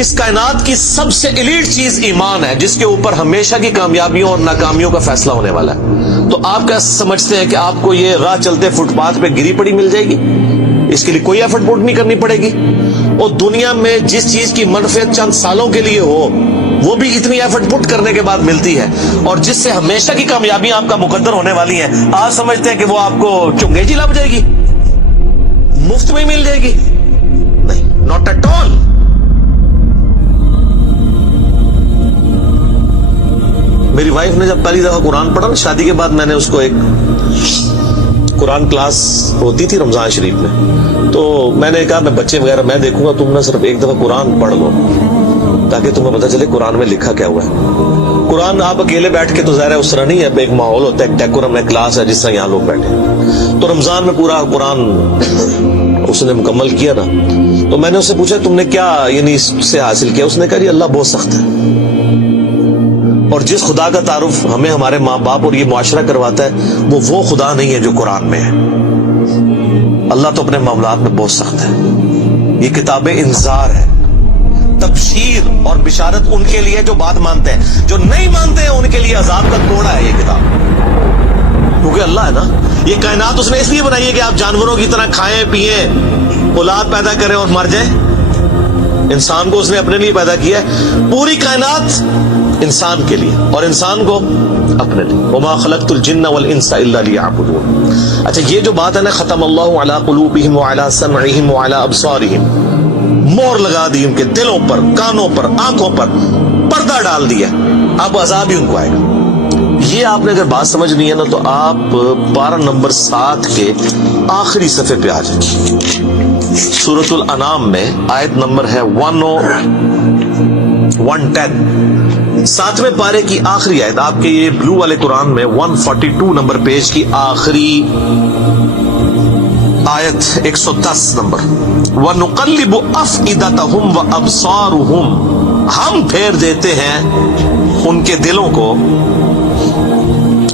اس کائنات کی سب سے ایلیٹ چیز ایمان ہے، جس کے اوپر ہمیشہ کی کامیابیوں اور ناکامیوں کا فیصلہ ہونے والا ہے. تو آپ کیا سمجھتے ہیں کہ آپ کو یہ راہ چلتے فٹ پاتھ پہ گری پڑی مل جائے گی؟ اس کے لیے کوئی ایفرٹ پٹ نہیں کرنی پڑے گی. اور دنیا میں جس چیز کی منفعت چند سالوں کے لیے ہو وہ بھی اتنی ایفرٹ پٹ کرنے کے بعد ملتی ہے، اور جس سے ہمیشہ کی کامیابیاں آپ کا مقدر ہونے والی ہیں، آپ سمجھتے ہیں کہ وہ آپ کو چنگیجی لگ جائے گی، مفت میں مل جائے گی؟ نہیں، ناٹ ایٹ آل. میری وائف نے جب پہلی دفعہ قرآن پڑھا نا شادی کے بعد، میں نے اس کو ایک قرآن کلاس ہوتی تھی رمضان شریف میں، تو میں نے کہا میں بچے وغیرہ میں دیکھوں گا، تم نے صرف ایک دفعہ قرآن پڑھ لو تاکہ تمہیں پتہ چلے قرآن میں لکھا کیا ہوا ہے. قرآن آپ اکیلے بیٹھ کے تو ظاہر ہے اس طرح نہیں ہے، ایک ماحول ہوتا ہے، ایک ڈیکورم ہے، کلاس ہے جس طرح یہاں لوگ بیٹھے. تو رمضان میں پورا قرآن اس نے مکمل کیا نا، تو میں نے اس سے پوچھا تم نے کیا یعنی اس سے حاصل کیا؟ اس نے کہا جی اللہ بہت سخت ہے، اور جس خدا کا تعارف ہمیں ہمارے ماں باپ اور یہ معاشرہ کرواتا ہے وہ خدا نہیں ہے جو قرآن میں ہے. اللہ تو اپنے معاملات میں بہت سخت ہے. یہ کتاب انذار ہے، تبشیر اور بشارت ان کے لیے جو بات مانتے ہیں، جو نہیں مانتے ہیں ان کے لیے عذاب کا کوڑا ہے یہ کتاب. کیونکہ اللہ ہے نا، یہ کائنات اس نے اس لیے بنائی ہے کہ آپ جانوروں کی طرح کھائیں پیئیں، اولاد پیدا کریں اور مر جائیں. انسان کو اس نے اپنے لیے پیدا کیا ہے، پوری کائنات انسان کے لیے اور انسان کو اپنے لیے. وما خلقت الجن والانس الا ليعبدون. اچھا یہ جو بات ہے نا، ختم اللہ علی قلوبہم وعلی سمعہم وعلی ابصارہم، مور لگا دی ان کے دلوں پر، کانوں پر، آنکھوں پر پردہ ڈال دیا، اب عذاب ہی ان کو آئے گا. یہ آپ نے اگر بات سمجھنی ہے نا تو آپ پارہ نمبر 7 کے آخری صفحے پہ آ جائیں. سورۃ الانعام میں آیت نمبر ہے 110، 7ویں پارے کی آخری آیت. آپ کے یہ بلو والے قرآن میں 142 نمبر پیج کی آخری آیت 110 نمبر. وَنُقَلِّبُ أَفْئِدَتَهُمْ وَأَبْصَارُهُمْ، ہم پھیر دیتے ہیں ان کے دلوں کو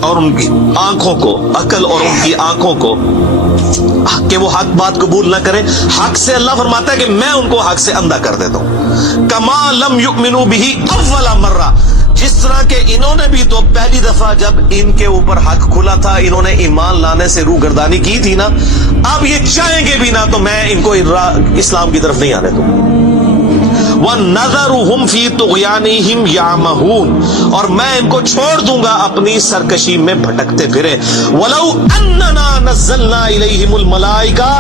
اور ان کی آنکھوں کو، عقل اور ان کی آنکھوں کو، کہ وہ حق بات قبول نہ کریں. حق سے اللہ فرماتا ہے کہ میں ان کو حق سے اندھا کر دیتا ہوں. کما لم یؤمنوا بہ اول مرہ، جس طرح کہ انہوں نے بھی تو پہلی دفعہ جب ان کے اوپر حق کھلا تھا انہوں نے ایمان لانے سے روح گردانی کی تھی نا، اب یہ چاہیں گے بھی نہ تو میں ان کو اسلام کی طرف نہیں آنے دوں. وَنَذَرُهُمْ فِي طُغْيَانِهِمْ يَعْمَهُونَ، اور میں ان کو چھوڑ دوں گا اپنی سرکشی میں بھٹکتے پھرے. وَلَوْ أَنَّنَا نَزَّلْنَا إِلَيْهِمُ الْمَلَائِكَةَ،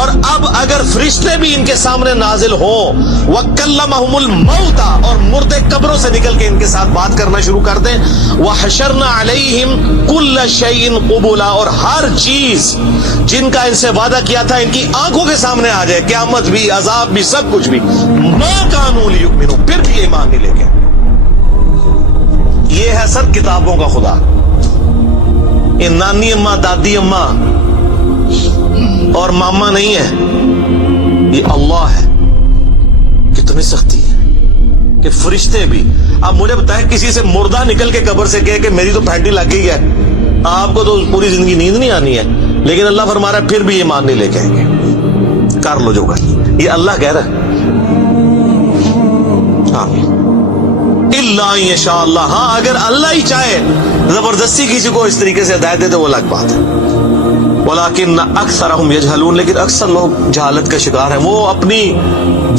اور اب اگر فرشتے بھی ان کے سامنے نازل ہوں، وَكَلَّمَهُمُ الْمَوْتَى، اور مردے قبروں سے نکل کے ان کے ساتھ بات کرنا شروع کر دیں. وَحَشَرْنَا عَلَيْهِمْ كُلَّ شَيْءٍ قُبُلًا، اور ہر چیز جن کا ان سے وعدہ کیا تھا ان کی آنکھوں کے سامنے آ جائے، قیامت بھی، عذاب بھی، سب کچھ بھی. مَا كَانُوا لِيُؤْمِنُوا، پھر بھی ایمان نہیں لے کے. یہ ہے سر کتابوں کا خدا. یہ نانی اماں، دادی اماں اور ماما نہیں ہے، یہ اللہ ہے. کتنی سختی ہے کہ فرشتے بھی. اب مجھے بتائیں کسی سے مردہ نکل کے قبر سے کہے کہ میری تو پھینٹی لگ گئی ہے، آپ کو تو پوری زندگی نیند نہیں آنی ہے، لیکن اللہ فرما رہا ہے پھر بھی ایمان نہیں لے کے آئیں گے. کر لو جو کر. یہ اللہ کہہ رہا ہے. اللہ انشاء اللہ، ہاں اگر اللہ ہی چاہے زبردستی کسی کو اس طریقے سے ہدایت دے تو وہ الگ بات ہے. ولیکن اکثرہم یجہلون، لیکن اکثر لوگ جہالت کا شکار ہیں. وہ اپنی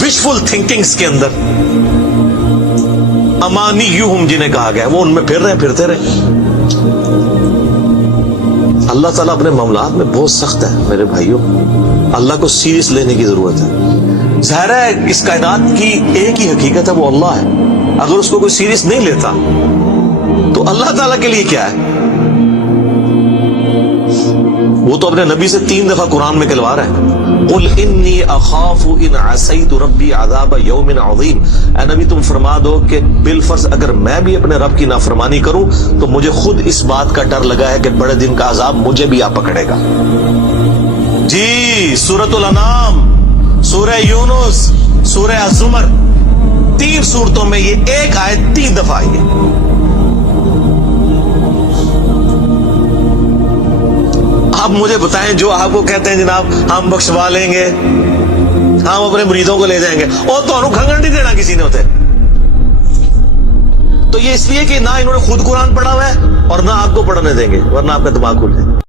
وشفل تھنکنگز کے اندر، امانیہم جنہیں کہا گیا، وہ ان میں پھر رہے پھرتے رہے. اللہ تعالیٰ اپنے معاملات میں بہت سخت ہے میرے بھائیوں. اللہ کو سیریس لینے کی ضرورت ہے. ظاہر ہے اس کائنات کی ایک ہی حقیقت ہے، وہ اللہ ہے. اگر اس کو کوئی سیریس نہیں لیتا تو اللہ تعالیٰ کے لیے کیا ہے؟ وہ تو اپنے نبی سے 3 دفعہ قرآن میں کہلوا رہا ہے، قل انی اخاف ان عصیت ربی عذاب یوم عظیم. اے نبی تم فرما دو کہ بالفرض اگر میں بھی اپنے رب کی نافرمانی کروں تو مجھے خود اس بات کا ڈر لگا ہے کہ بڑے دن کا عذاب مجھے بھی آ پکڑے گا. جی سورۃ الانعام، سورہ یونس، سورہ الزمر، 3 سورتوں میں یہ ایک آیت 3 دفعہ آئی ہے. اب مجھے بتائیں جو آپ کو کہتے ہیں جناب ہم بخشوا لیں گے، ہم اپنے مریدوں کو لے جائیں گے اور تو کھنگن نہیں دینا کسی نے ہوتے. تو یہ اس لیے کہ نہ انہوں نے خود قرآن پڑھا ہوا ہے اور نہ آپ کو پڑھنے دیں گے ورنہ آپ کا دماغ کھل جائے.